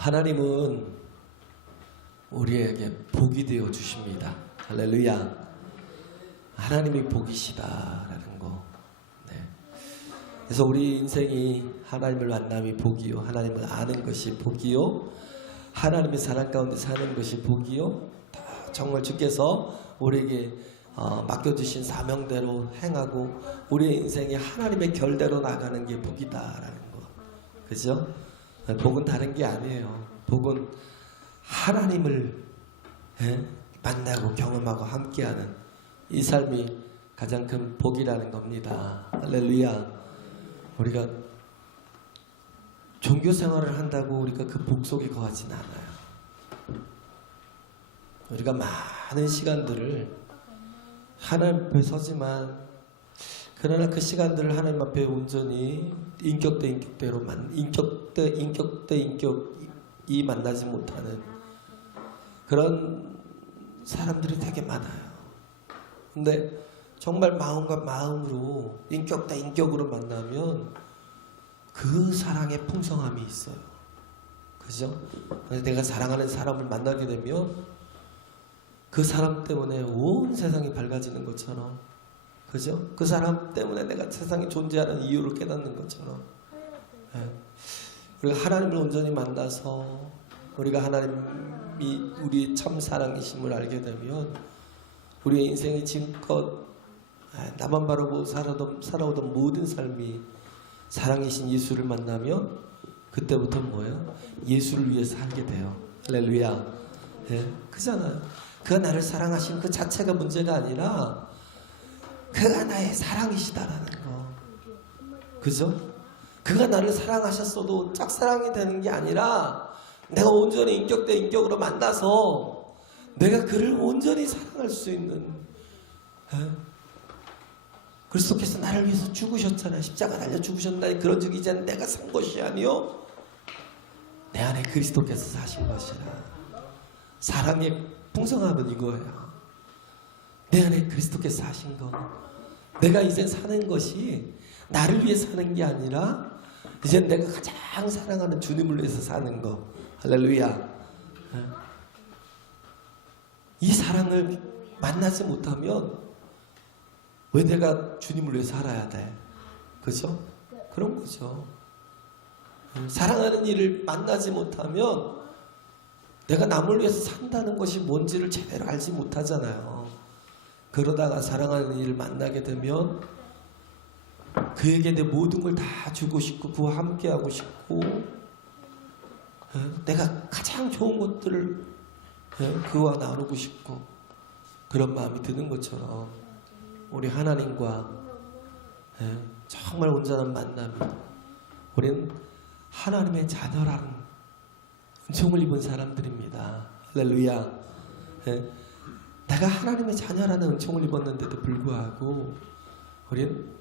하나님은 우리에게 복이 되어 주십니다. 할렐루야. 하나님이 복이시다라는 거. 네. 그래서 우리 인생이 하나님을 만남이 복이요, 하나님을 아는 것이 복이요, 하나님의 사랑 가운데 사는 것이 복이요. 정말 주께서 우리에게 맡겨주신 사명대로 행하고 우리의 인생이 하나님의 결대로 나가는 게 복이다라는 거. 그죠? 복은 다른 게 아니에요. 복은 하나님을 만나고 경험하고 함께하는 이 삶이 가장 큰 복이라는 겁니다. 할렐루야. 우리가 종교 생활을 한다고 우리가 그 복 속에 거하진 않아요. 우리가 많은 시간들을 하나님 앞에 서지만, 그러나 그 시간들을 하나님 앞에 온전히 인격 대 인격이 만나지 못하는 그런 사람들이 되게 많아요. 근데 정말 마음과 마음으로 인격 대 인격으로 만나면 그 사랑의 풍성함이 있어요. 그죠? 내가 사랑하는 사람을 만나게 되면 그 사람 때문에 온 세상이 밝아지는 것처럼, 그죠? 그 사람 때문에 내가 세상에 존재하는 이유를 깨닫는 것처럼, 우리가 하나님을 온전히 만나서 우리가 하나님이 우리의 참 사랑이심을 알게 되면 우리의 인생이 지금껏 나만 바라고 살아오던 모든 삶이 사랑이신 예수를 만나면 그때부터 뭐예요? 예수를 위해서 살게 돼요. 할렐루야. 그잖아요. 그가 나를 사랑하신 그 자체가 문제가 아니라 그가 나의 사랑이시다라는 거. 그죠? 그가 나를 사랑하셨어도 짝사랑이 되는 게 아니라 내가 온전히 인격 대 인격으로 만나서 내가 그를 온전히 사랑할 수 있는, 그리스도께서 나를 위해서 죽으셨잖아요. 십자가 달려 죽으셨나니 그런즉 이제는 내가 산 것이 아니요 내 안에 그리스도께서 사신 것이라. 사랑의 풍성함은 이거예요. 내 안에 그리스도께서 사신 것. 내가 이제 사는 것이 나를 위해 사는 게 아니라 이제 내가 가장 사랑하는 주님을 위해서 사는 거. 할렐루야. 이 사랑을 만나지 못하면 왜 내가 주님을 위해 살아야 돼? 그죠? 그런 거죠. 사랑하는 이를 만나지 못하면 내가 남을 위해서 산다는 것이 뭔지를 제대로 알지 못하잖아요. 그러다가 사랑하는 이를 만나게 되면 그에게 내 모든 걸 다 주고 싶고 그와 함께하고 싶고 내가 가장 좋은 것들을 그와 나누고 싶고 그런 마음이 드는 것처럼 우리 하나님과 정말 온전한 만남이, 우리는 하나님의 자녀라는 은총을 입은 사람들입니다. 할렐루야. 내가 하나님의 자녀라는 은총을 입었는데도 불구하고 우리는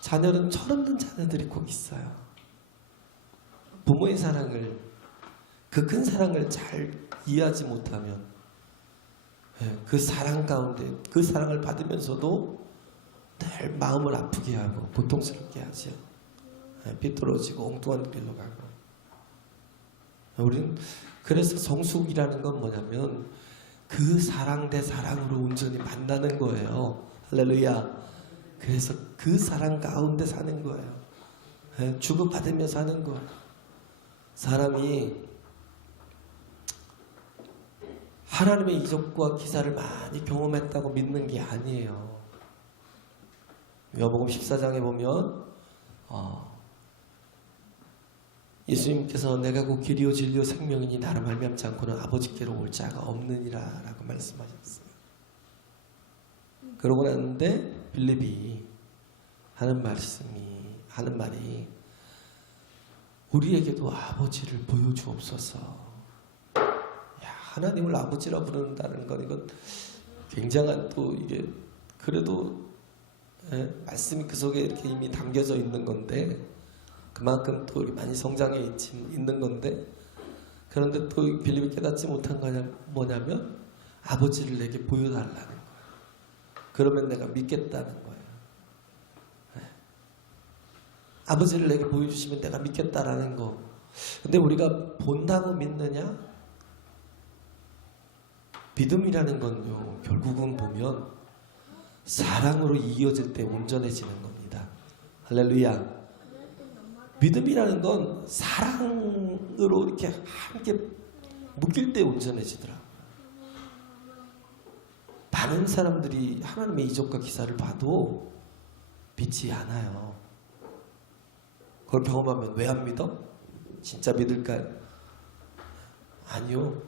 자녀는 철없는 자녀들이 꼭 있어요. 부모의 사랑을, 그 큰 사랑을 잘 이해하지 못하면 그 사랑 가운데 그 사랑을 받으면서도 늘 마음을 아프게 하고 고통스럽게 하죠. 삐뚤어지고 엉뚱한 길로 가고. 우리는 그래서 성숙이라는 건 뭐냐면 그 사랑 대 사랑으로 온전히 만나는 거예요. 할렐루야. 그래서 그 사랑 가운데 사는 거예요. 주고받으며 사는 거예요. 사람이 하나님의 이적과 기사를 많이 경험했다고 믿는 게 아니에요. 요한복음 14장에 보면 예수님께서 내가 곧 길이요 진리요 생명이니 나를 말미암지 않고는 아버지께로 올 자가 없느니라 라고 말씀하셨어요. 그러고 났는데 빌립이 하는 말이 우리에게도 아버지를 보여주옵소서. 하나님을 아버지라 부른다는 건 이건 굉장한 또 이게 그래도 말씀이 그 속에 이렇게 이미 담겨져 있는 건데, 그만큼 또 많이 성장해 있는 건데, 그런데 또 빌립이 깨닫지 못한 건 뭐냐면 아버지를 내게 보여달라는 거예요. 그러면 내가 믿겠다는 거예요. 아버지를 내게 보여주시면 내가 믿겠다라는 거. 근데 우리가 본다고 믿느냐? 믿음이라는 건요, 결국은 보면 사랑으로 이어질 때 온전해지는 겁니다. 할렐루야. 믿음이라는 건 사랑으로 이렇게 함께 묶일 때 온전해지더라고요. 많은 사람들이 하나님의 이적과 기사를 봐도 믿지 않아요. 그걸 경험하면 왜 안 믿어? 진짜 믿을까요? 아니요.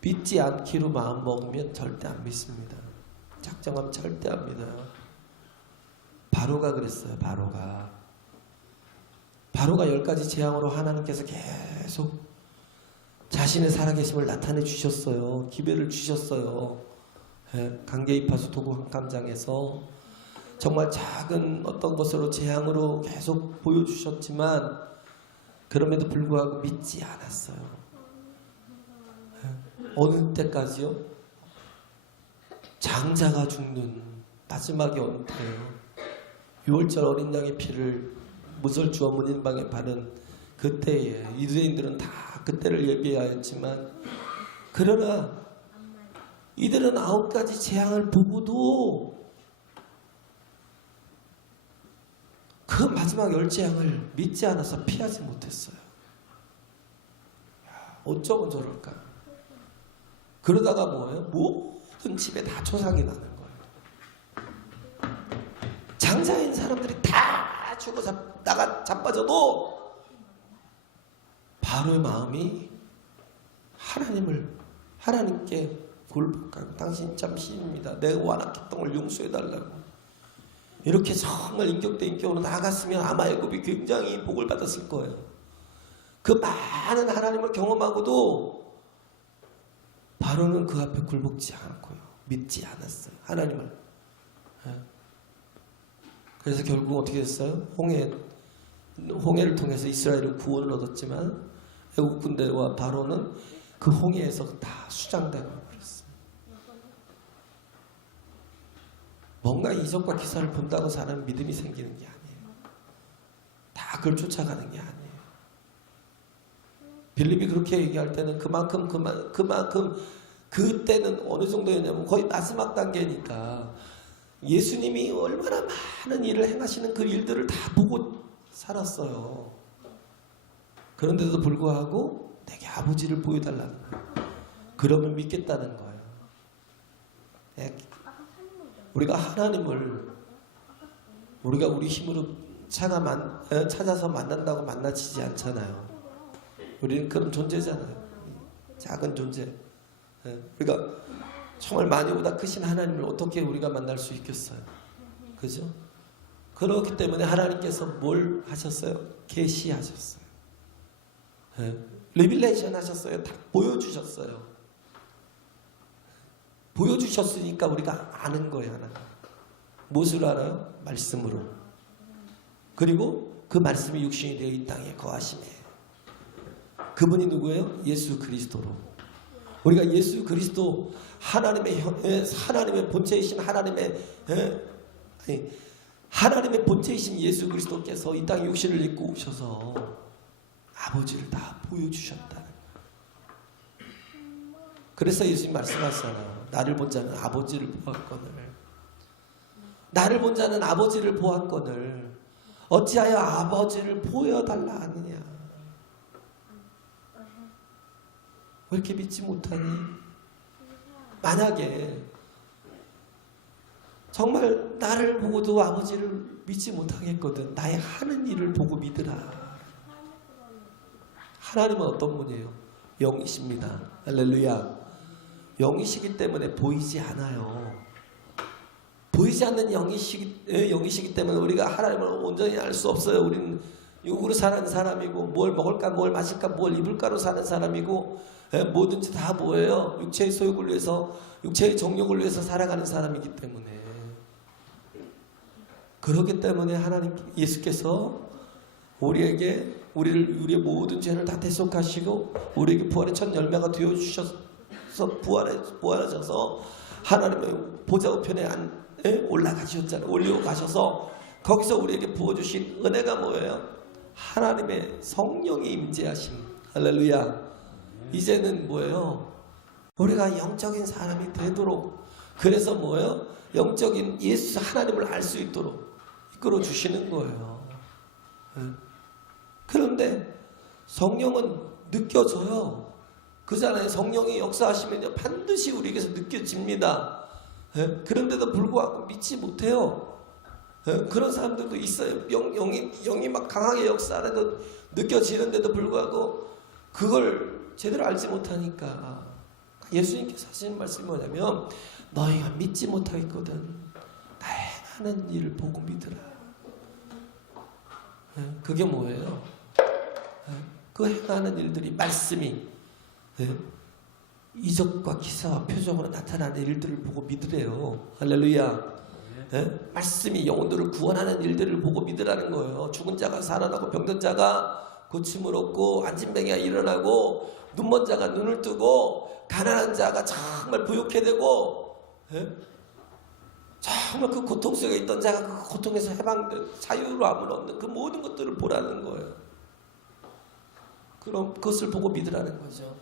믿지 않기로 마음 먹으면 절대 안 믿습니다. 작정하면 절대 안 믿어요. 바로가 그랬어요. 바로가 10가지 재앙으로 하나님께서 계속 자신의 살아계심을 나타내 주셨어요. 기회를 주셨어요. 강계이파수 도구 한감장에서 정말 작은 어떤 것으로 재앙으로 계속 보여주셨지만 그럼에도 불구하고 믿지 않았어요. 어느 때까지요? 장자가 죽는 마지막에 어느 때예요? 6월절 어린 양의 피를 무설주와 문인방에 바른 그때에 유대인들은 다 그때를 예비하였지만, 그러나 이들은 9가지 재앙을 보고도 그 마지막 10재앙을 믿지 않아서 피하지 못했어요. 어쩌면 저럴까? 그러다가 뭐예요? 모든 집에 다 초상이 나는 거예요. 장자인 사람들이 다 죽어 자빠져도 바로의 마음이 하나님께 굴복하고, 당신 참 신입니다. 내가 완악했던 걸 용서해달라고. 이렇게 정말 인격대 인격으로 나아갔으면 아마 야곱이 굉장히 복을 받았을 거예요. 그 많은 하나님을 경험하고도 바로는 그 앞에 굴복지 않고요. 믿지 않았어요. 하나님을. 그래서 결국 어떻게 됐어요? 홍해를 통해서 이스라엘은 구원을 얻었지만 애국 군대와 바로는 그 홍해에서 다 수장되고 버렸어요. 뭔가 이적과 기사를 본다고 사람은 믿음이 생기는 게 아니에요. 다 그걸 쫓아가는 게 아니에요. 빌립이 그렇게 얘기할 때는 그만큼 그때는 어느 정도였냐면 거의 마지막 단계니까 예수님이 얼마나 많은 일을 행하시는 그 일들을 다 보고 살았어요. 그런데도 불구하고 내게 아버지를 보여달라는 거예요. 그러면 믿겠다는 거예요. 우리가 하나님을 우리가 우리 힘으로 찾아서 만난다고 만나지지 않잖아요. 우리는 그런 존재잖아요. 작은 존재. 우리가 정말 많이보다 크신 하나님을 어떻게 우리가 만날 수 있겠어요? 그죠? 그렇기 때문에 하나님께서 뭘 하셨어요? 계시하셨어요. 리빌레이션 하셨어요. 다 보여주셨어요. 보여주셨으니까 우리가 아는 거예요. 하나님. 무엇으로 알아요? 말씀으로. 그리고 그 말씀이 육신이 되어 이 땅에 거하시네. 그분이 누구예요? 예수 그리스도로. 우리가 예수 그리스도 하나님의 본체이신 하나님의 본체이신 예수 그리스도께서 이 땅에 육신을 입고 오셔서 아버지를 다 보여주셨다는. 그래서 예수님 말씀하시잖아요. 나를 본 자는 아버지를 보았거늘. 나를 본 자는 아버지를 보았거늘 어찌하여 아버지를 보여달라 하느냐. 왜 이렇게 믿지 못하니? 만약에 정말 나를 보고도 아버지를 믿지 못하겠거든. 나의 하는 일을 보고 믿으라. 하나님은 어떤 분이에요? 영이십니다. 할렐루야. 영이시기 때문에 보이지 않아요. 보이지 않는 영이시기 때문에 우리가 하나님을 온전히 알 수 없어요. 우리는 육으로 사는 사람이고 뭘 먹을까 뭘 마실까 뭘 입을까로 사는 사람이고 뭐든지 다 뭐예요? 육체의 소욕을 위해서 육체의 정욕을 위해서 살아가는 사람이기 때문에 그렇기 때문에 하나님 예수께서 우리의 모든 죄를 다 대속하시고 우리에게 부활의 첫 열매가 되어 주셔서 부활하셔서 하나님의 보좌 우편에 올라가셨잖아요. 올려가셔서 거기서 우리에게 부어주신 은혜가 뭐예요? 하나님의 성령이 임재하심. 할렐루야. 이제는 뭐예요? 우리가 영적인 사람이 되도록, 그래서 뭐예요? 영적인 예수 하나님을 알 수 있도록 이끌어 주시는 거예요. 그런데 성령은 느껴져요. 그잖아요. 성령이 역사하시면 반드시 우리에게서 느껴집니다. 그런데도 불구하고 믿지 못해요. 그런 사람들도 있어요. 영이 막 강하게 역사하는데도 느껴지는데도 불구하고 그걸 제대로 알지 못하니까 예수님께서 하시는 말씀이 뭐냐면 너희가 믿지 못하겠거든 나의 행하는 일을 보고 믿으라. 그게 뭐예요? 그 행하는 일들이 말씀이 이적과 기사와 표적으로 나타나는 일들을 보고 믿으래요. 할렐루야. 말씀이 영혼들을 구원하는 일들을 보고 믿으라는 거예요. 죽은 자가 살아나고 병든 자가 고침을 얻고 안진병이가 일어나고 눈먼 자가 눈을 뜨고 가난한 자가 정말 부유케 되고 정말 그 고통 속에 있던 자가 그 고통에서 해방된 자유로움을 얻는 그 모든 것들을 보라는 거예요. 그럼 그것을 보고 믿으라는 거죠.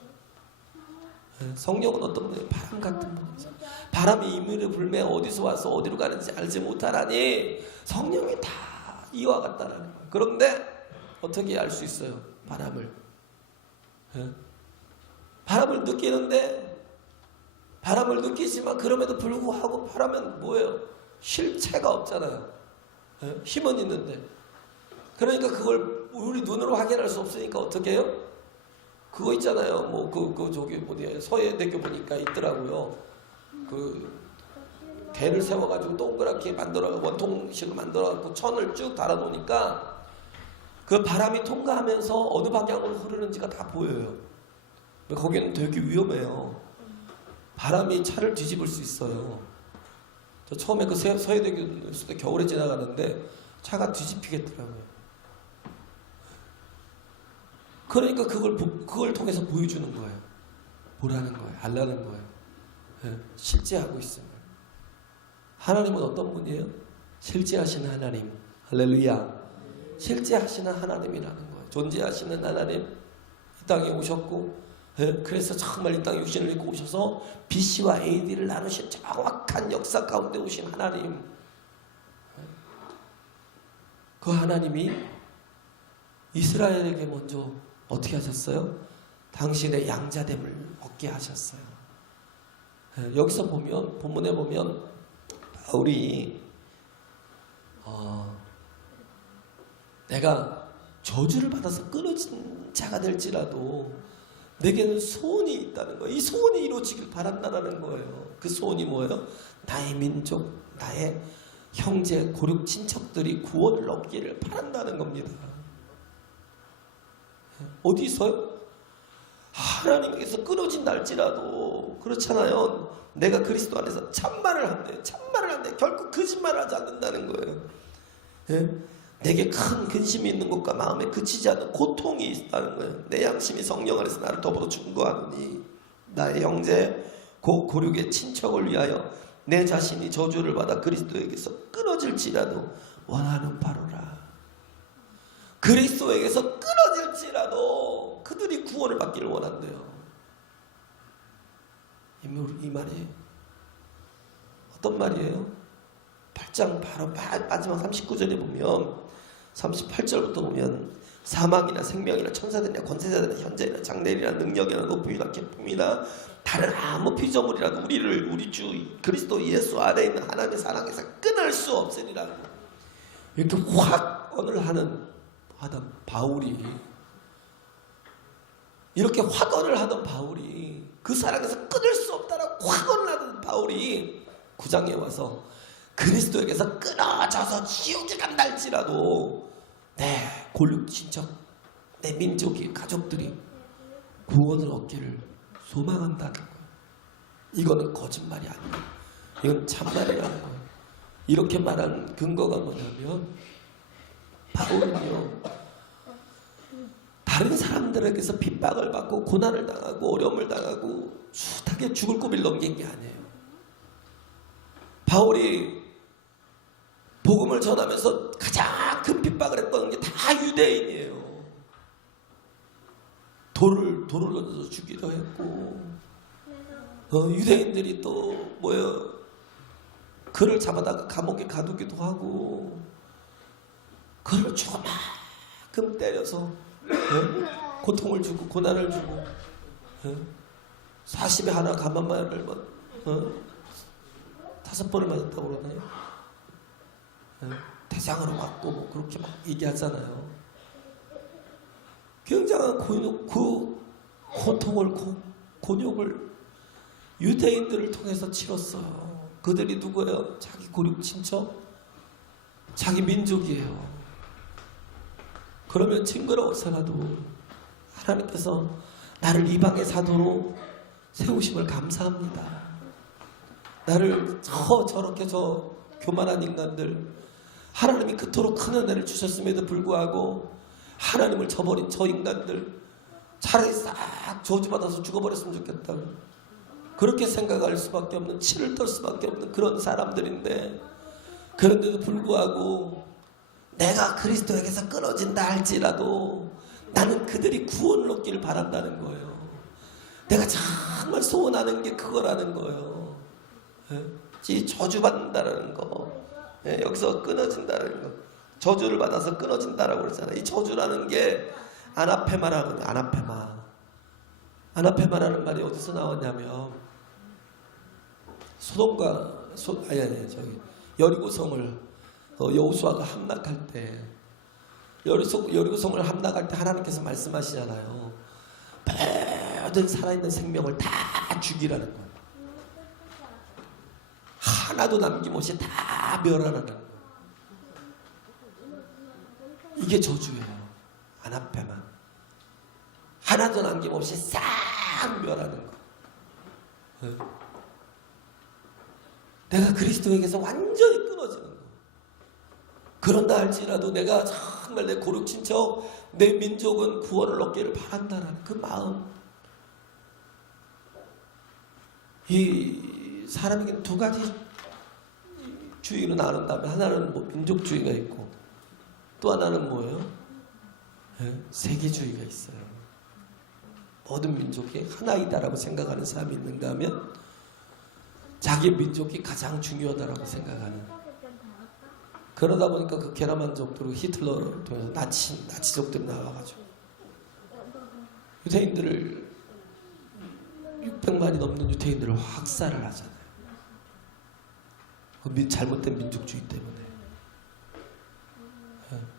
성령은 어떤 분이에요? 바람 같은 분이죠. 바람이 임의로 불매 어디서 와서 어디로 가는지 알지 못하라니 성령이 다 이와 같다라는 거예요. 그런데 어떻게 알 수 있어요? 바람을 느끼는데 바람을 느끼지만 그럼에도 불구하고 바람은 뭐예요? 실체가 없잖아요. 힘은 있는데 그러니까 그걸 우리 눈으로 확인할 수 없으니까 어떻게 해요? 그거 있잖아요. 뭐 저기 어디에 서해대교 보니까 있더라고요. 그 대를 세워가지고 동그랗게 만들어 원통식으로 만들어갖고 천을 쭉 달아놓으니까 그 바람이 통과하면서 어느 방향으로 흐르는지가 다 보여요. 거기는 되게 위험해요. 바람이 차를 뒤집을 수 있어요. 저 처음에 그 서해대교 겨울에 지나가는데 차가 뒤집히겠더라고요. 그러니까 그걸 통해서 보여주는 거예요. 보라는 거예요. 알라는 거예요. 실제하고 있음을. 하나님은 어떤 분이에요? 실제하시는 하나님. 할렐루야. 실제하시는 하나님이라는 거예요. 존재하시는 하나님. 이 땅에 오셨고 그래서 정말 이 땅에 육신을 입고 오셔서 BC와 AD를 나누신 정확한 역사 가운데 오신 하나님. 그 하나님이 이스라엘에게 먼저 어떻게 하셨어요? 당신의 양자됨을 얻게 하셨어요. 여기서 보면 본문에 보면 바울이 내가 저주를 받아서 끊어진 자가 될지라도 내게는 소원이 있다는 거예요. 이 소원이 이루어지길 바란다는 거예요. 그 소원이 뭐예요? 나의 민족, 나의 형제, 고륙, 친척들이 구원을 얻기를 바란다는 겁니다. 어디서요? 하나님에게서 끊어진다 할지라도 그렇잖아요. 내가 그리스도 안에서 참말을 한대. 결코 거짓말을 하지 않는다는 거예요. 내게 큰 근심이 있는 것과 마음에 그치지 않는 고통이 있다는 거예요. 내 양심이 성령 안에서 나를 더불어 충고하느니 나의 형제 고륙의 친척을 위하여 내 자신이 저주를 받아 그리스도에게서 끊어질지라도 원하는 바로라. 그리스도에게서 끊어질지라도 그들이 구원을 받기를 원한대요. 이 말이 어떤 말이에요? 8장 바로 마지막 39절에 보면 38절부터 보면 사망이나 생명이나 천사들이나 권세자들이나 현재이나 장래이나 능력이나 높음이나 기쁨이나 다른 아무 피조물이라도 우리 주 그리스도 예수 안에 있는 하나님의 사랑에서 끊을 수 없으리라. 이렇게 확언을 하던 바울이 이렇게 확언을 하던 바울이 그 사랑에서 끊을 수 없다라고 확언을 하던 바울이 9장에 와서 그리스도에게서 끊어져서 지옥에 간다 할지라도 내 고륙 친척, 내 민족이 가족들이 구원을 얻기를 소망한다는 거예요. 이거는 거짓말이 아니에요. 이건 참말이라는 거예요. 이렇게 말한 근거가 뭐냐면 바울은요 다른 사람들에게서 핍박을 받고 고난을 당하고 어려움을 당하고 숱하게 죽을 고비를 넘긴 게 아니에요. 바울이 복음을 전하면서 가장 큰 핍박을 했던 게 다 유대인이에요. 돌을 던져서 죽이려 했고 유대인들이 또 뭐예요? 그를 잡아다가 감옥에 가두기도 하고 그를 조그만큼 때려서 고통을 주고 고난을 주고 40에 하나 가만말을 5번을 맞았다고 그러나요? 대장으로 맞고 뭐 그렇게 막 얘기하잖아요. 굉장한 고통을 곤욕을 유대인들을 통해서 치렀어요. 그들이 누구예요? 자기 고륙 친척, 자기 민족이에요. 그러면 징그러워서라도 하나님께서 나를 이방의 사도로 세우심을 감사합니다. 나를 저렇게 교만한 인간들, 하나님이 그토록 큰 은혜를 주셨음에도 불구하고 하나님을 저버린 저 인간들 차라리 싹 저주받아서 죽어버렸으면 좋겠다고 그렇게 생각할 수밖에 없는, 치를 떨 수밖에 없는 그런 사람들인데, 그런데도 불구하고 내가 그리스도에게서 끊어진다 할지라도 나는 그들이 구원을 얻기를 바란다는 거예요. 내가 정말 소원하는 게 그거라는 거예요. 이 저주받는다는 거, 여기서 끊어진다는 거, 저주를 받아서 끊어진다라고 그러잖아요. 이 저주라는 게 아나페마라는 거예요. 아나페마라는 말이 어디서 나왔냐면 여리고성을 여호수아가 함락할 때, 여리고성을 함락할 때 하나님께서 말씀하시잖아요. 모든 살아있는 생명을 다 죽이라는 거예요. 하나도 남김없이 다 멸하라는 거예요. 이게 저주예요. 아나페마. 하나도 남김없이 싹 멸하는 거. 내가 그리스도에게서 완전히 끊어지는 거. 그런다 할지라도 내가 정말 내 고륙 친척, 내 민족은 구원을 얻기를 바란다는 그 마음. 이 사람에게는 두 가지 주의로 나눈다면, 하나는 뭐 민족주의가 있고 또 하나는 뭐예요? 세계주의가 있어요. 모든 민족이 하나이다라고 생각하는 사람이 있는가 하면 자기 민족이 가장 중요하다라고 생각하는. 그러다 보니까 그 게르만족들, 히틀러를 통해서 나치족들이 나와가지고 유대인들을 600만이 넘는 유대인들을 학살을 하잖아요. 그 잘못된 민족주의 때문에.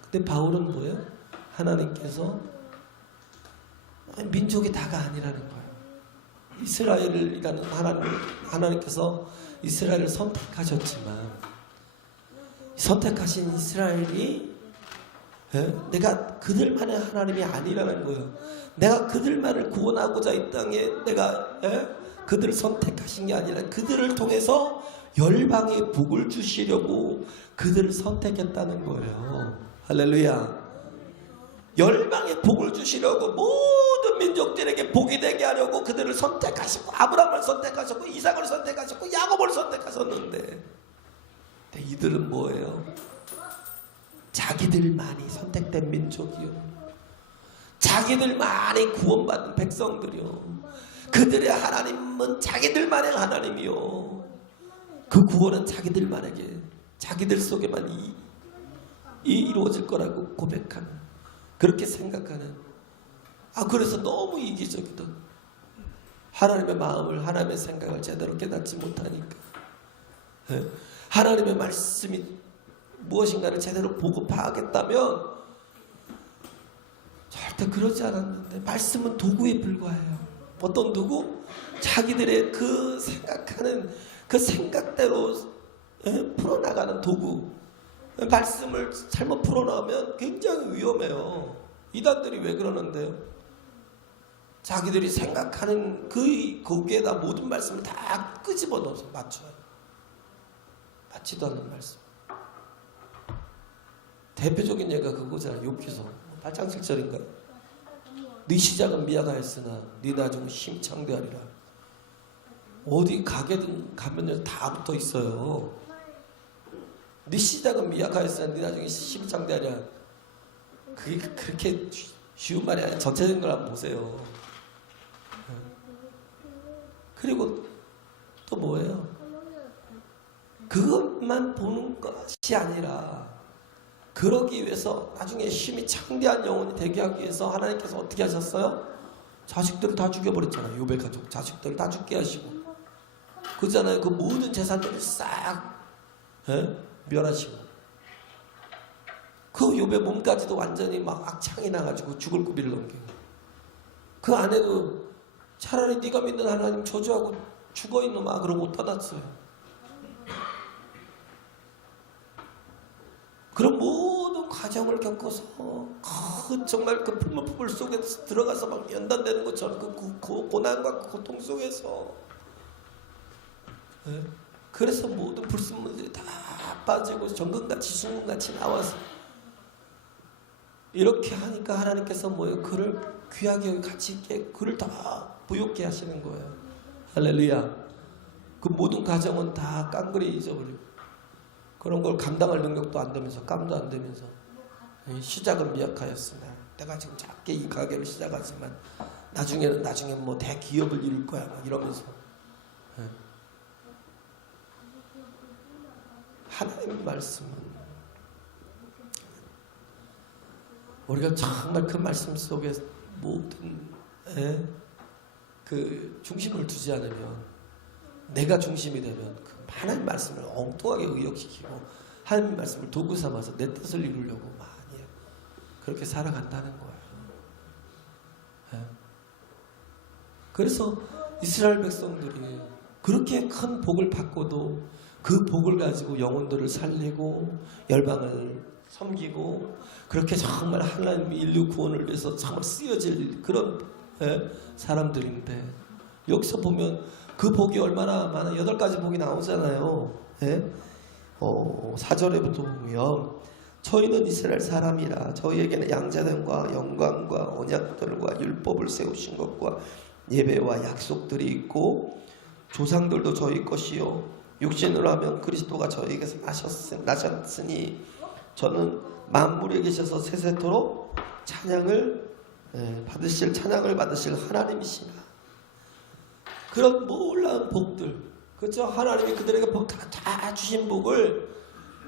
근데 바울은 뭐예요? 하나님께서 민족이 다가 아니라는 거예요. 이스라엘이라는 하나님께서 이스라엘을 선택하셨지만, 선택하신 이스라엘이 내가 그들만의 하나님이 아니라는 거예요. 내가 그들만을 구원하고자 이 땅에 내가 그들을 선택하신 게 아니라 그들을 통해서 열방에 복을 주시려고 그들을 선택했다는 거예요. 할렐루야. 열방에 복을 주시려고, 모든 민족들에게 복이 되게 하려고 그들을 선택하시고, 아브라함을 선택하셨고, 이삭을 선택하셨고, 야곱을 선택하셨는데, 이들은 뭐예요? 자기들만이 선택된 민족이요, 자기들만이 구원받은 백성들이요, 그들의 하나님은 자기들만의 하나님이요, 그 구원은 자기들만에게, 자기들 속에만 이루어질 거라고 고백하는, 그렇게 생각하는, 그래서 너무 이기적이던, 하나님의 마음을, 하나님의 생각을 제대로 깨닫지 못하니까, 하나님의 말씀이 무엇인가를 제대로 보고 파악했다면 절대 그러지 않았는데, 말씀은 도구에 불과해요. 어떤 도구? 자기들의 그 생각하는 그 생각대로 풀어나가는 도구. 말씀을 잘못 풀어나가면 굉장히 위험해요. 이단들이 왜 그러는데요? 자기들이 생각하는 거기에다 모든 말씀을 다 끄집어 넣어서 맞춰요. 같지도 않은 말씀. 대표적인 예가 그거잖아요. 욥기서 8장 7절인가. 네 시작은 미약하였으나 네 나중은 힘창대하리라. 어디 가게든 가면 다 붙어 있어요. 네 시작은 미약하였으나 네 나중에 힘창대하리라. 그게 그렇게 쉬운 말이 아니라 전체적인 걸 한번 보세요. 그리고 또 뭐예요? 그것만 보는 것이 아니라 그러기 위해서 나중에 힘이 창대한 영혼이 되게 하기 위해서 하나님께서 어떻게 하셨어요? 자식들을 다 죽여버렸잖아요. 욥의 가족 자식들을 다 죽게 하시고 그잖아요. 그 모든 재산들을 싹 멸하시고 그 욥의 몸까지도 완전히 막 악창이 나가지고 죽을 고비를 넘기고 그 아내도 차라리 네가 믿는 하나님 저주하고 죽어 이놈아 그러고 떠났어요. 그런 모든 과정을 겪어서 정말 그 풀무풀 속에 들어가서 막 연단되는 것처럼 그 고난과 그 고통 속에서 그래서 모든 불순물들이 다 빠지고 정금같이 순금같이 나와서 이렇게 하니까 하나님께서 뭐예요? 그를 귀하게 가치 있게 그를 다 부욕케 하시는 거예요. 할렐루야. 그 모든 과정은 다 깡그리 잊어버리고 그런 걸 감당할 능력도 안 되면서 깜도 안 되면서 시작은 미약하였으나 내가 지금 작게 이 가게를 시작하지만 나중에 뭐 대기업을 이룰 거야 막 이러면서 하나님의 말씀은 우리가 정말 그 말씀 속에 모든 그 중심을 두지 않으면 내가 중심이 되면 그 하나님 말씀을 엉뚱하게 의역시키고 하나님 말씀을 도구 삼아서 내 뜻을 이루려고 많이 그렇게 살아간다는 거예요. 그래서 이스라엘 백성들이 그렇게 큰 복을 받고도 그 복을 가지고 영혼들을 살리고 열방을 섬기고 그렇게 정말 하나님 인류 구원을 위해서 정말 쓰여질 그런 사람들인데 여기서 보면 그 복이 얼마나 많아 8가지 복이 나오잖아요. 4절에부터 보면 저희는 이스라엘 사람이라 저희에게는 양자됨과 영광과 언약들과 율법을 세우신 것과 예배와 약속들이 있고 조상들도 저희 것이요 육신으로 하면 그리스도가 저희에게서 나셨으니 저는 만물에 계셔서 세세토록 찬양을 받으실 하나님이시라. 그런 놀라운 복들, 그렇죠? 하나님이 그들에게 복 다 주신 복을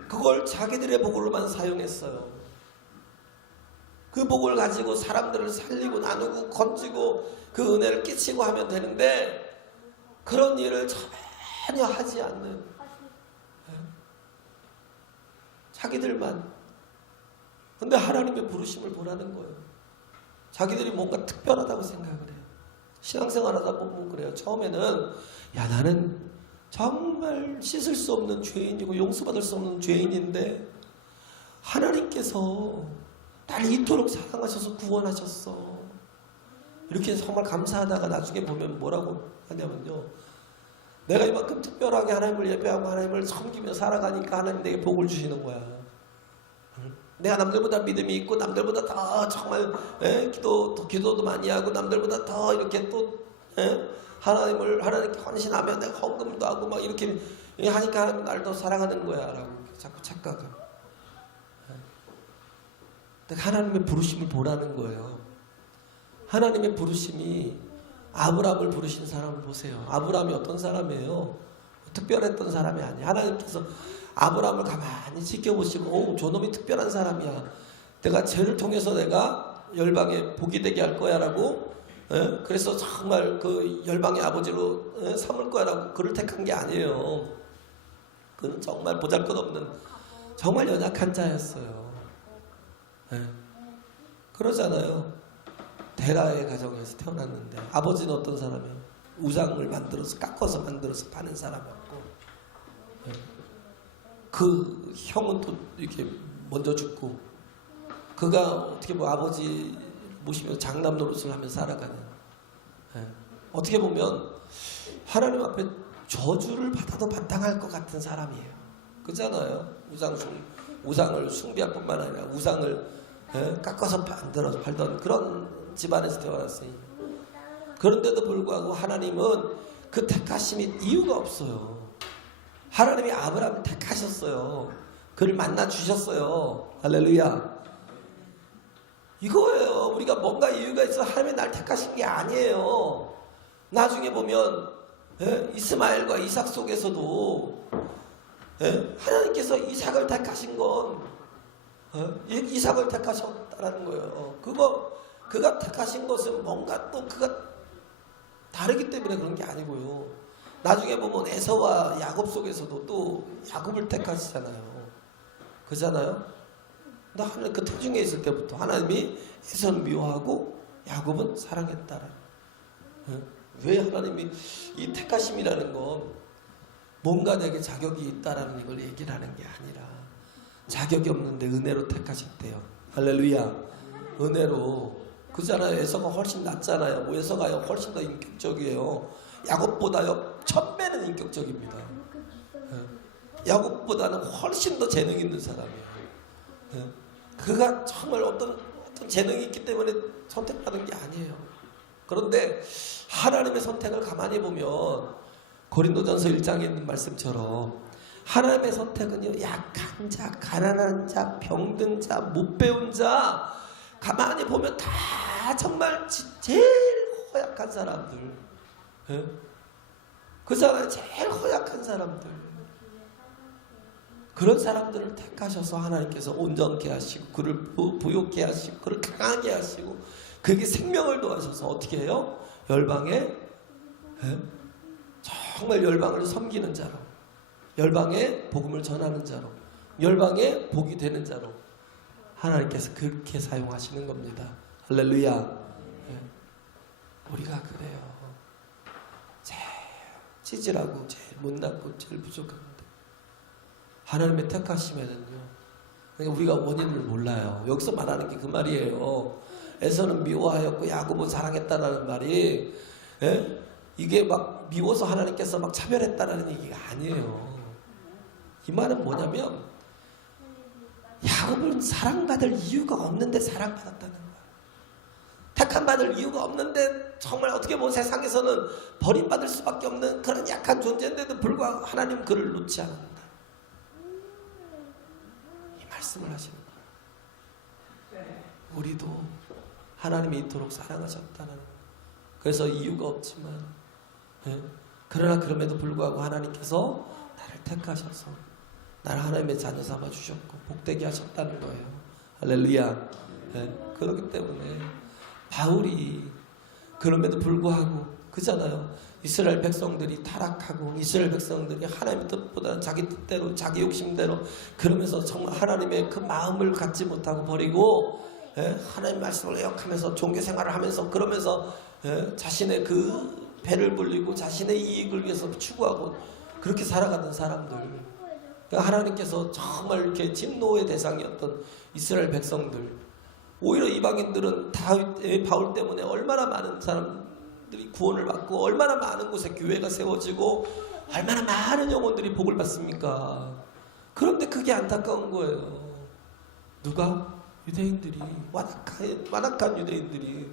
그걸 자기들의 복으로만 사용했어요. 그 복을 가지고 사람들을 살리고 나누고 건지고 그 은혜를 끼치고 하면 되는데 그런 일을 전혀 하지 않는 자기들만. 근데 하나님의 부르심을 보라는 거예요. 자기들이 뭔가 특별하다고 생각을 해요. 신앙생활 하다 보면 그래요. 처음에는 야 나는 정말 씻을 수 없는 죄인이고 용서받을 수 없는 죄인인데 하나님께서 나를 이토록 사랑하셔서 구원하셨어. 이렇게 정말 감사하다가 나중에 보면 뭐라고 하냐면요. 내가 이만큼 특별하게 하나님을 예배하고 하나님을 섬기며 살아가니까 하나님 내게 복을 주시는 거야. 내가 남들보다 믿음이 있고 남들보다 더 정말 기도도 많이 하고 남들보다 더 이렇게 또 하나님께 헌신하며 내가 헌금도 하고 막 이렇게 하니까 하나님 날 더 사랑하는 거야 라고 자꾸 착각하고 하나님의 부르심을 보라는 거예요. 하나님의 부르심이 아브라함을 부르신 사람을 보세요. 아브라함이 어떤 사람이에요? 특별했던 사람이 아니에요. 하나님께서 아브라함을 가만히 지켜보시고 저놈이 특별한 사람이야. 내가 쟤를 통해서 내가 열방에 복이 되게 할 거야 라고 그래서 정말 그 열방의 아버지로 삼을 거야 라고 그를 택한 게 아니에요. 그는 정말 보잘것없는 정말 연약한 자였어요. 그러잖아요. 데라의 가정에서 태어났는데 아버지는 어떤 사람이에요? 우상을 만들어서 깎아서 만들어서 파는 사람이었고 그 형은 또 이렇게 먼저 죽고 그가 어떻게 보면 아버지 모시며 장남 노릇을 하며 살아가는 어떻게 보면 하나님 앞에 저주를 받아도 마땅할 것 같은 사람이에요. 그잖아요. 우상을 숭배할 뿐만 아니라 우상을 깎아서 만들어서 팔던 그런 집안에서 태어났으니, 그런데도 불구하고 하나님은 그 택하심이 이유가 없어요. 하나님이 아브라함을 택하셨어요. 그를 만나 주셨어요. 할렐루야. 이거예요. 우리가 뭔가 이유가 있어 하나님이 날 택하신 게 아니에요. 나중에 보면 이스마엘과 이삭 속에서도 하나님께서 이삭을 택하신 건 이삭을 택하셨다는 거예요. 그가 택하신 것은 뭔가 또 그가 다르기 때문에 그런 게 아니고요. 나중에 보면 에서와 야곱 속에서도 또 야곱을 택하시잖아요. 그잖아요. 근데 하나님 그 태중에 있을 때부터 하나님이 에서는 미워하고 야곱은 사랑했다라는. 왜 하나님이 이 택하심이라는 건 뭔가 내게 자격이 있다라는 이걸 얘기를 하는 게 아니라 자격이 없는데 은혜로 택하셨대요. 할렐루야. 은혜로. 그잖아요. 에서가 훨씬 낫잖아요. 뭐 에서가요 훨씬 더 인격적이에요. 야곱보다요 1000배는 인격적입니다. 야곱보다는 훨씬 더 재능 있는 사람이에요. 그가 정말 어떤 재능이 있기 때문에 선택받은 게 아니에요. 그런데 하나님의 선택을 가만히 보면 고린도전서 1장에 있는 말씀처럼 하나님의 선택은요, 약한 자, 가난한 자, 병든 자, 못 배운 자, 가만히 보면 다 정말 제일 허약한 사람들, 그 사람이 제일 허약한 사람들, 그런 사람들을 택하셔서 하나님께서 온전케 하시고 그를 부욕케 하시고 그를 강하게 하시고 그에게 생명을 더하셔서 어떻게 해요? 열방에 정말 열방을 섬기는 자로, 열방에 복음을 전하는 자로, 열방에 복이 되는 자로 하나님께서 그렇게 사용하시는 겁니다. 할렐루야. 우리가 그래요. 제일 찌질하고 제일 못났고 제일 부족합니다. 하나님의 택하심에는요, 그러니까 우리가 원인을 몰라요. 여기서 말하는 게 그 말이에요. 에서는 미워하였고 야곱은 사랑했다라는 말이 이게 막 미워서 하나님께서 막 차별했다라는 얘기가 아니에요. 이 말은 뭐냐면 야곱은 사랑받을 이유가 없는데 사랑받았다는 거야. 택함받을 이유가 없는데 정말 어떻게 보면 세상에서는 버림받을 수밖에 없는 그런 약한 존재인데도 불구하고 하나님 그를 놓지 않는다. 이 말씀을 하시는 거예요. 우리도 하나님이 이토록 사랑하셨다는, 그래서 이유가 없지만 그러나 그럼에도 불구하고 하나님께서 나를 택하셔서 나를 하나님의 자녀 삼아 주셨고 복되게 하셨다는 거예요. 할렐루야. 그렇기 때문에 바울이 그럼에도 불구하고 그잖아요. 이스라엘 백성들이 타락하고 이스라엘 백성들이 하나님의 뜻보다는 자기 뜻대로 자기 욕심대로 그러면서 정말 하나님의 그 마음을 갖지 못하고 버리고 하나님 말씀을 애역하면서 종교 생활을 하면서 그러면서 자신의 그 배를 불리고 자신의 이익을 위해서 추구하고 그렇게 살아가는 사람들, 그러니까 하나님께서 정말 이렇게 진노의 대상이었던 이스라엘 백성들, 오히려 이방인들은 바울 때문에 얼마나 많은 사람들이 구원을 받고 얼마나 많은 곳에 교회가 세워지고 얼마나 많은 영혼들이 복을 받습니까? 그런데 그게 안타까운 거예요. 누가? 유대인들이, 완악한 유대인들이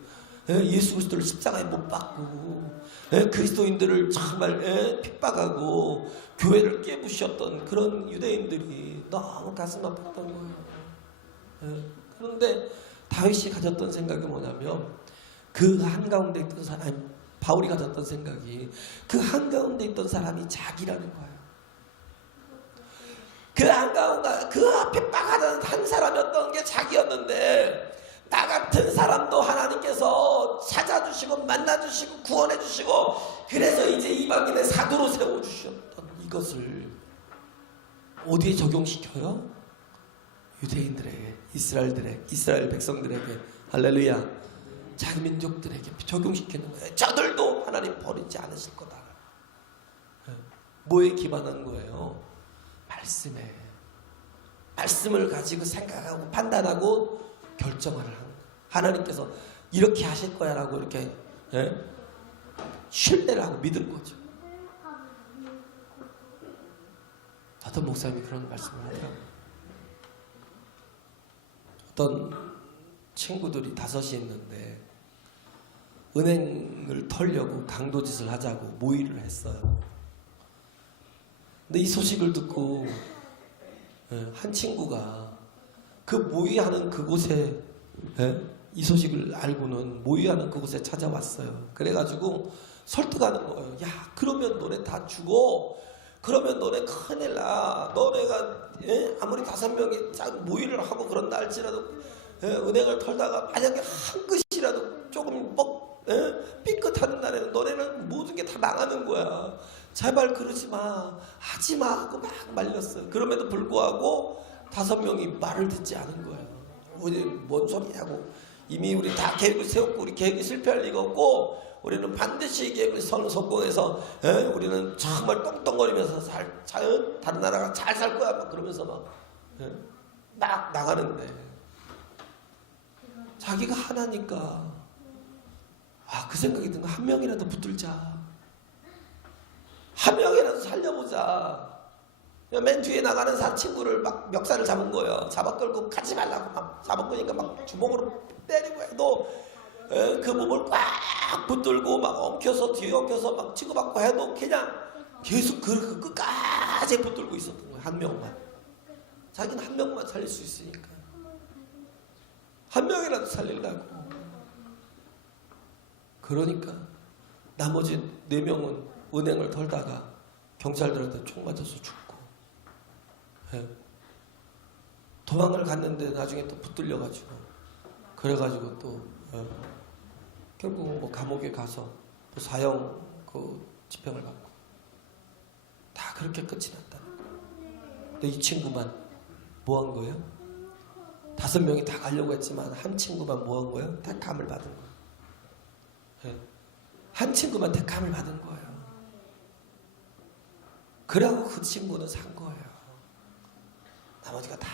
예수 그리스도를 십자가에 못 박고 그리스도인들을 정말 핍박하고 교회를 깨부셨던 그런 유대인들이 너무 가슴 아팠던 거예요. 그런데 다윗이 가졌던 생각이 뭐냐면 그 한가운데 있던 사람, 바울이 가졌던 생각이 그 한가운데 있던 사람이 자기라는 거예요. 그 한가운데 그 앞에 빡하던 한 사람이었던 게 자기였는데 나 같은 사람도 하나님께서 찾아주시고 만나주시고 구원해주시고 그래서 이제 이방인의 사도로 세워주셨던 이것을 어디에 적용시켜요? 유대인들에게, 이스라엘 백성들에게, 할렐루야, 자기 민족들에게 적용시키는 거예요. 저들도 하나님 버리지 않으실 거다. 뭐에 기반한 거예요? 말씀에, 말씀을 가지고 생각하고 판단하고 결정을 하는 거예요. 하나님께서 이렇게 하실 거야 라고 이렇게 신뢰를 하고 믿을 거죠. 어떤 목사님이 그런 말씀을 하더라고요. 어떤 친구들이 5이 있는데 은행을 털려고 강도짓을 하자고 모의를 했어요. 근데 이 소식을 듣고 한 친구가 그 모의하는 그곳에, 이 소식을 알고는 모의하는 그곳에 찾아왔어요. 그래가지고 설득하는 거예요. 야, 그러면 너네 다 죽어. 그러면 너네 큰일 나. 너네가 아무리 5명이 모의를 하고 그런다 할지라도 은행을 털다가 만약에 한 끗이라도 조금 삐끗하는 날에는 너네는 모든 게 다 망하는 거야. 제발 그러지 마. 하지 마 하고 막 말렸어요. 그럼에도 불구하고 5명이 말을 듣지 않은 거예요. 우리 뭔 소리냐고. 이미 우리 다 계획을 세웠고 우리 계획이 실패할 리가 없고 우리는 반드시 계획을 성공해서 우리는 정말 똥똥거리면서 다른 나라가 잘 살 거야 막 그러면서 막 나가는데 자기가 하나니까 그 생각이 든 거. 한 명이라도 붙들자. 한 명이라도 살려보자. 맨 뒤에 나가는 친구를 막 멱살을 잡은 거예요. 잡아 끌고 가지 말라고 막 잡아 끌니까 막 주먹으로 때리고 해도 그 몸을 꽉 붙들고 막 엉켜서 뒤에 엉켜서 막 치고받고 해도 그냥 계속 그 끝까지 붙들고 있었던 거예요. 한 명만. 자기는 한 명만 살릴 수 있으니까. 한 명이라도 살리려고. 그러니까 나머지 4명은 은행을 털다가 경찰들한테 총 맞아서 죽고 도망을 갔는데 나중에 또 붙들려가지고 그래가지고 또 결국 뭐 감옥에 가서 또 사형 집행을 받고 다 그렇게 끝이 났다는 거예요. 근데 이 친구만 뭐 한 거예요? 5명이 다 가려고 했지만 한 친구만 뭐 한 거예요? 택함을 받은 거예요. 한 친구만 택함을 받은 거예요. 그래고 그 친구는 산 거예요. 나머지가 다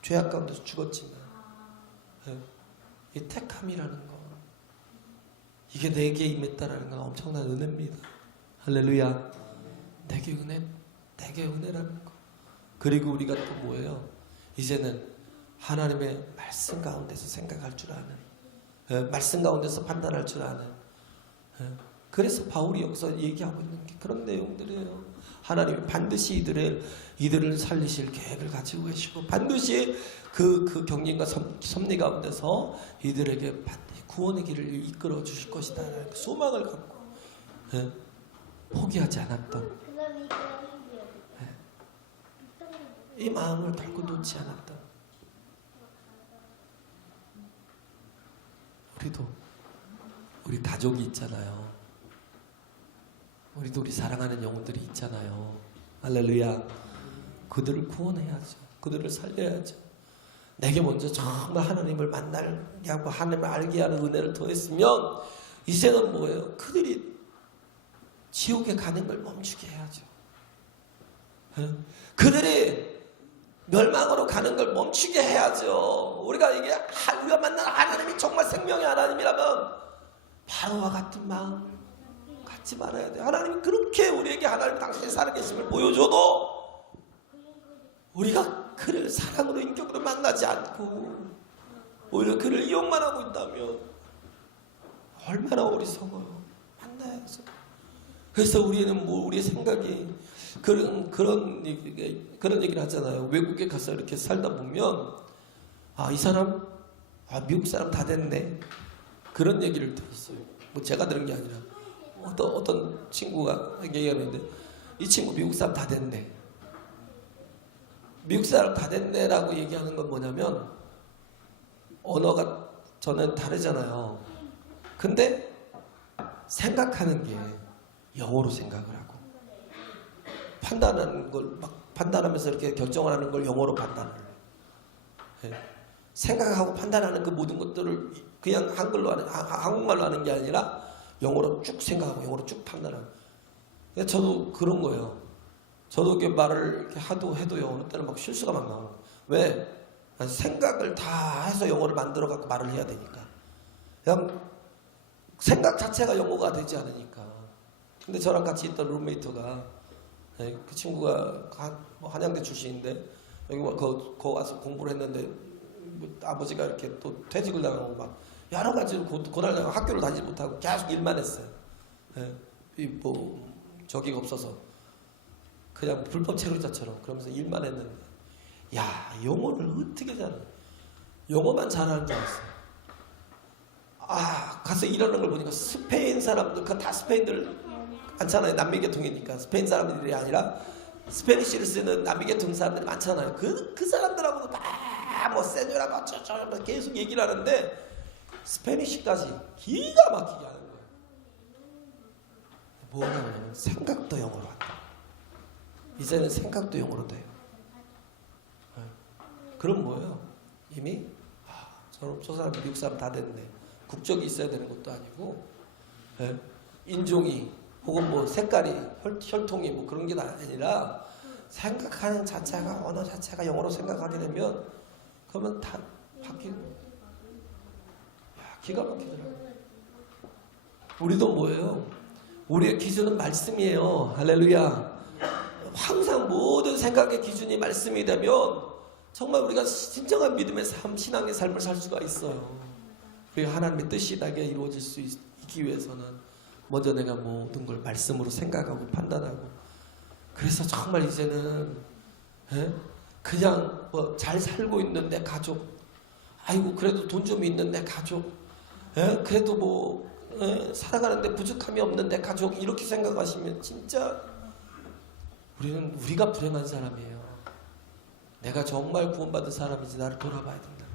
죄악 가운데서 죽었지만 이 택함이라는 거, 이게 내게 임했다라는 건 엄청난 은혜입니다. 할렐루야. 내게 은혜라는 거. 그리고 우리가 또 뭐예요? 이제는 하나님의 말씀 가운데서 생각할 줄 아는, 말씀 가운데서 판단할 줄 아는. 그래서 바울이 여기서 얘기하고 있는 게 그런 내용들이에요. 하나님이 반드시 이들을 살리실 계획을 가지고 계시고 반드시 그 경륜과 섭리 가운데서 이들에게 반드시 구원의 길을 이끌어 주실 것이다 라는 소망을 갖고 포기하지 않았던, 이 마음을 결코 놓지 않았던 우리 가족이 있잖아요. 우리도 우리 사랑하는 영혼들이 있잖아요. 할렐루야. 그들을 구원해야죠. 그들을 살려야죠. 내게 먼저 정말 하나님을 만나게 하고 하나님을 알게 하는 은혜를 더했으면 이제는 뭐예요? 그들이 지옥에 가는 걸 멈추게 해야죠. 그들이 멸망으로 가는 걸 멈추게 해야죠. 우리가 만난 하나님이 정말 생명의 하나님이라면 바로와 같은 마음 갖지 말아야 돼요. 하나님이 그렇게 우리에게 하나님이 당신이 살아계심을 보여줘도 우리가 그를 사랑으로 인격으로 만나지 않고 오히려 그를 이용만 하고 있다면 얼마나 어리석어요. 만나야죠. 그래서 우리는 우리의 생각이 그런 얘기를 하잖아요. 외국에 가서 이렇게 살다 보면 이 사람 미국 사람 다 됐네. 그런 얘기를 들었어요. 뭐 제가 들은 게 아니라 어떤 친구가 얘기하는데 이 친구 미국 사람 다 됐네. 미국 사람 다 됐네라고 얘기하는 건 뭐냐면 언어가 저는 다르잖아요. 근데 생각하는 게 영어로 생각을 하고 판단하는 걸 막 판단하면서 이렇게 결정을 하는 걸 영어로 판단을 해요. 생각하고 판단하는 그 모든 것들을 그냥 한국말로 하는 게 아니라 영어로 쭉 생각하고 영어로 쭉 판단하고. 저도 그런 거예요. 저도 이렇게 말을 이렇게 해도요. 어느 때는 막 실수가 막 나와요. 왜? 생각을 다 해서 영어를 만들어 갖고 말을 해야 되니까. 그냥 생각 자체가 영어가 되지 않으니까. 근데 저랑 같이 있던 룸메이트가 그 친구가 뭐 한양대 출신인데 여기 거 와서 공부를 했는데 뭐 아버지가 이렇게 또 퇴직을 당하고 막 여러 가지로 고달라고 학교를 다니지 못하고 계속 일만 했어요. 뭐 저기가 없어서 그냥 불법 체류자처럼 그러면서 일만 했는데 야 영어를 어떻게 잘해? 영어만 잘하는 줄 알았어요. 가서 일하는 걸 보니까 스페인 사람들 다 스페인들 많잖아요. 남미 계통이니까 스페인 사람들이 아니라 스페니쉬를 쓰는 남미 계통 사람들이 많잖아요. 그 사람들하고도 막뭐 세뇨라 뭐 계속 얘기를 하는데 스페니쉬까지 기가 막히게 하는 거예요. 뭐냐면 생각도 영어로 한다. 이제는 생각도 영어로 돼요. 그럼 뭐예요? 이미 저 사람 미국 사람 다 됐네. 국적이 있어야 되는 것도 아니고 인종이 혹은 뭐 색깔이 혈통이 뭐 그런 게 아니라 생각하는 자체가 언어 자체가 영어로 생각하게 되면 그러면 다 바뀌는 거예요. 기가 막히더라고요. 우리도 뭐예요? 우리의 기준은 말씀이에요. 할렐루야. 항상 모든 생각의 기준이 말씀이 되면 정말 우리가 진정한 믿음의 삶, 신앙의 삶을 살 수가 있어요. 그리고 하나님의 뜻이 나게 이루어질 수 있기 위해서는 먼저 내가 모든 걸 말씀으로 생각하고 판단하고 그래서 정말 이제는 그냥 뭐 잘 살고 있는 내 가족 아이고 그래도 돈 좀 있는 내 가족 그래도 뭐 살아가는데 부족함이 없는 내 가족 이렇게 생각하시면 진짜 우리가 불행한 사람이에요. 내가 정말 구원받은 사람인지 나를 돌아봐야 된다.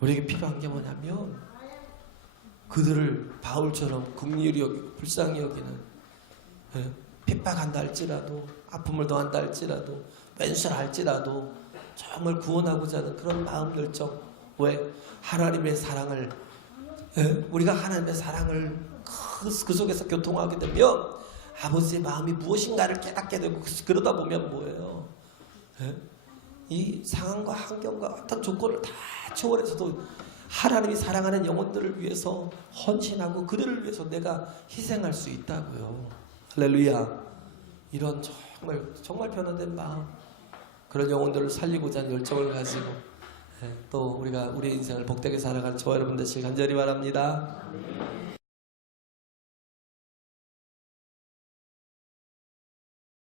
우리에게 필요한 게 뭐냐면 그들을 바울처럼 긍휼히 여기고 불쌍히 여기는 핍박한다 할지라도 아픔을 더한다 할지라도 왼수할지라도 정말 구원하고자 하는 그런 마음 열정. 왜? 하나님의 사랑을 우리가 하나님의 사랑을 그 속에서 교통하게 되면 아버지의 마음이 무엇인가를 깨닫게 되고 그러다 보면 뭐예요? 이 상황과 환경과 어떤 조건을 다 초월해서도 하나님이 사랑하는 영혼들을 위해서 헌신하고 그들을 위해서 내가 희생할 수 있다고요. 할렐루야. 이런 정말 변화된 마음 그런 영혼들을 살리고자 하는 열정을 가지고 또 우리가 우리의 인생을 복되게 살아가는 저와 여러분 되시길 간절히 바랍니다.